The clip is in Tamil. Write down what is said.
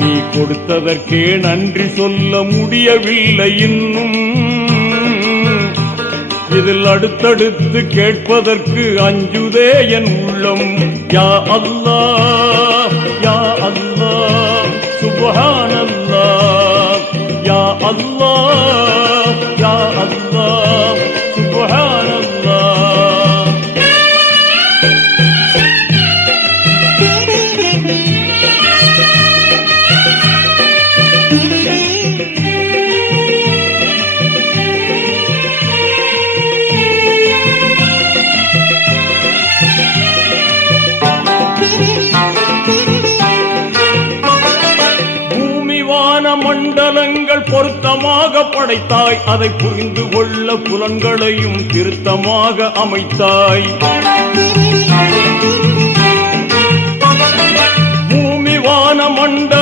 நீ கொடுத்ததற்கே நன்றி சொல்ல முடியவில்லை இன்னும். இதில் அடுத்தடுத்து கேட்பதற்கு அஞ்சுதே என் உள்ளம். யா அல்லாஹ் யா அல்லாஹ் சுப்ஹானல்லாஹ். யா அல்லாஹ் யா அல்லாஹ் சுப்ஹானல்லாஹ். மண்டலங்கள் பொருத்தமாக படைத்தாய், அதை புரிந்து கொள்ள புலன்களையும் திருத்தமாக அமைத்தாய். பூமி வான மண்டல